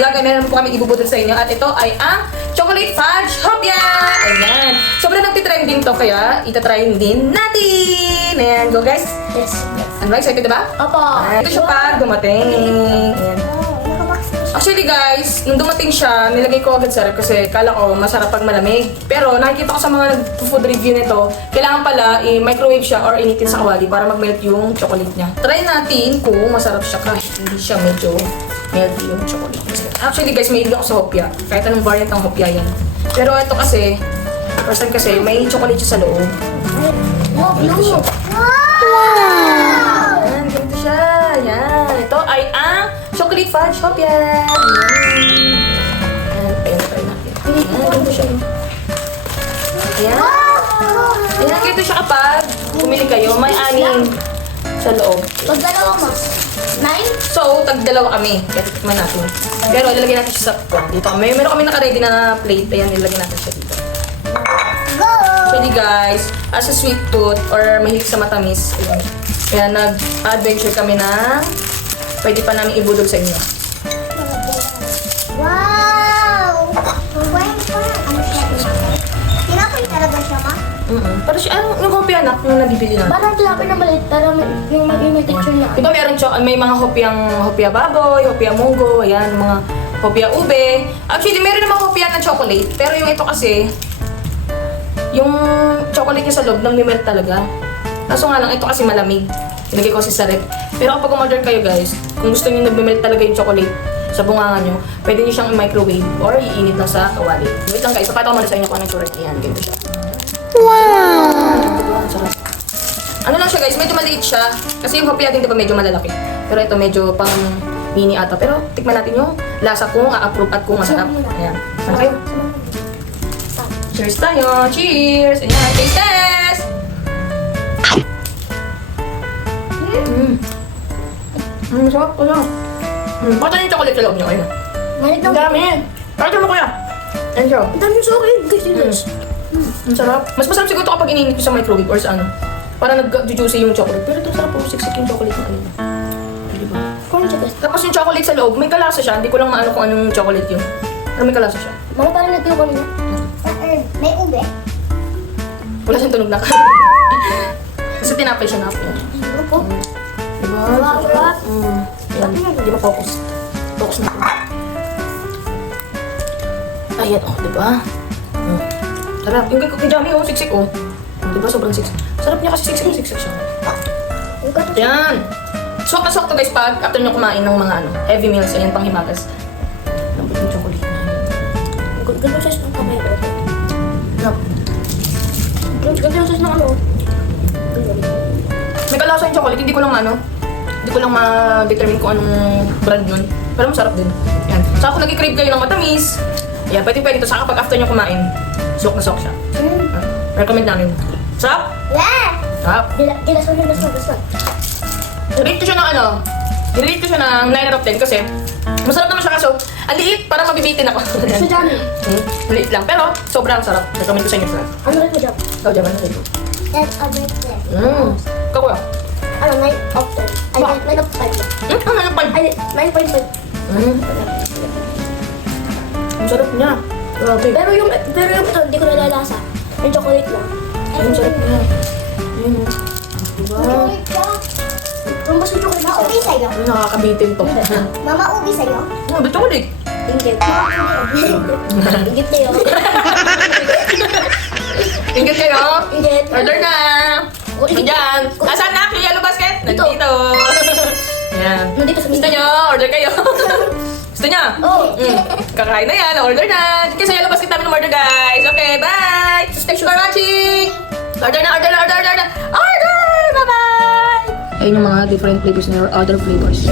vlog ay meron po kami ibubudol sa inyo. At ito ay ang Chocolate Fudge Hopia! Ayan. Sobrang nagtitrending to kaya itatry din natin. Ayan, go guys. Yes. Ano, excited ba? Opo. Ayan, ito siya pag dumating. Ayan. Actually guys, nung dumating siya, nilagay ko agad sa ref kasi kala ko masarap pag malamig. Pero nakikita ko sa mga nag-food review nito, kailangan pala i-microwave siya or initin sa kawali para mag-melt yung chocolate niya. Try natin kung masarap siya kahit hindi siya medyo melty yung chocolate. Actually guys, may ako sa hopya. Kahit anong variant ng hopya yan. Pero ito kasi, first time kasi, may chocolate siya sa loob. Wow! Wow! Ayan, ganito siya. Ayan. Ito ay ang Chocolate Fudge Hopia. Ayan. Ayan, try natin. Ayan, ganito siya. Ayan. Ayan, ganito siya kapag pumili kayo. May aning sa loob. Pag dalawa mo. 9? So, tag-dalawa kami. Kaya titikman natin. Pero, ilalagay natin siya sa dito. Meron kami naka-ready na plate. Ayan, ilalagay natin siya dito. Go! Actually guys, as a sweet tooth or mahilig sa matamis, ayan. Kaya nag-adventure kami na pwede pa namin ibudol sa inyo. Wow! Ano siya? Tinapay talaga siya, ma? Pero siya, yung hopya anak, yung nabibili natin. Parang tinapay na maliit, pero yung may texture niya. Diba meron siya, may mga hopya baboy, hopya munggo, ayan, mga hopya ube. Actually, meron namang hopya na chocolate, pero yung ito kasi, yung chocolate niya sa loob, nang melt talaga. Kaso nga lang, ito kasi malamig. Nilagay ko kasi sa ref. Pero kapag umorder kayo guys, kung gusto niyo nag-melt talaga yung chocolate sa bunganga nyo, pwede niyo siyang i-microwave or iinit lang sa kawali. Wait lang guys, papataw muna sa inyo kung anong tsura niya. Ayan, ganito siya. Wow! Sarap. Ano lang siya guys, medyo maliit siya. Kasi yung hopya din diba medyo malalaki. Pero ito medyo pang mini ata. Pero tikman natin yung lasa kung a-approve at kung masarap. Ayan. Okay? Cheers tayo! Cheers! Ayan, taste test! Masarap ko lang. Bakit yung chocolate sa loob niyo? Ayun. Malit Ang lang. dami! Bakit mo kuya? Ayan siya. Ang dami sa akin. Guys, Ang sarap. Mas masarap siguro ito kapag ininit ko sa microwave or sa ano. Para nag-juicy yung chocolate. Pero ito sarap po, siksik yung chocolate na kanina. Diba? corn chicken. Tapos yung chocolate sa loob, may kalasa siya. Hindi ko lang maano kung anong chocolate yun. Pero may kalasa siya. Mama, parang nagkayo ko niya. May ube. Wala siyang tunog na. Kasi tinapay siya na ako. Ano po? Diba? Wow, sarap. Yan. Di ba focus? Focus na ako. Ayan, oh, diba? Sarap. Yung kay Jami, oh, siksik, oh. Diba, sobrang siksik. Sarap niya kasi siksik siya. Yung gato. Yan. Swak na swak to guys pag after nyo kumain ng mga heavy meals. Ayan, pang himagas. Lambot yung chocolate niya. Ganun siya ng kamay ko. Sarap. Ganun siya ng ano. May kalasa yung chocolate, hindi ko lang hindi ko lang ma-determine kung anong brand yun. Pero masarap din. Yan. Saka kung nag-crave kayo ng matamis, yan, pwede ito. Saka pag after nyo kumain, sok na sok siya. Recommend namin. Sarap? Yeah! Sarap. Gilason. I-rate ko siya ng i-rate ko siya ng 9 out of 10 kasi masarap naman siya kaso, ang liit, parang mabibitin ako. Sa dami. Maliit lang, pero sobrang sarap. Recommend ko sa inyo sa Ano rin mo dyan? ikaw, Jaman, ano ito? 10 out of 10. Ikaw kuya? Ano, 9 out of 10. Ay, Ba? 9 out of 5. Ano yung pan? Ay, 9.5. Ang sarap niya. Grabe. Pero yung ito, hindi ko nalalasa. Yung chocolate lang. Ang sarap niya. Ayun o. Diba? Kung mas yung chocolate ako. Ubi sa'yo. Ay, nakakabitin to. Mama, ubi sa'yo. Oh, ba't chocolate? Ingit. Ingit na yun. Ingat kayo. Ingit. Order na. Diyan. Asan na? Yung yellow basket? Dito. Nandito. Ayan. Nandito sa Gusto nyo? Order kayo. Gusto nyo? Oo. Kakain na yan. Order na. Dito sa yellow basket namin ng order, guys. Okay, bye. Thanks for watching. Order na. Order! Bye-bye! Ayun yung mga different flavors na other flavors.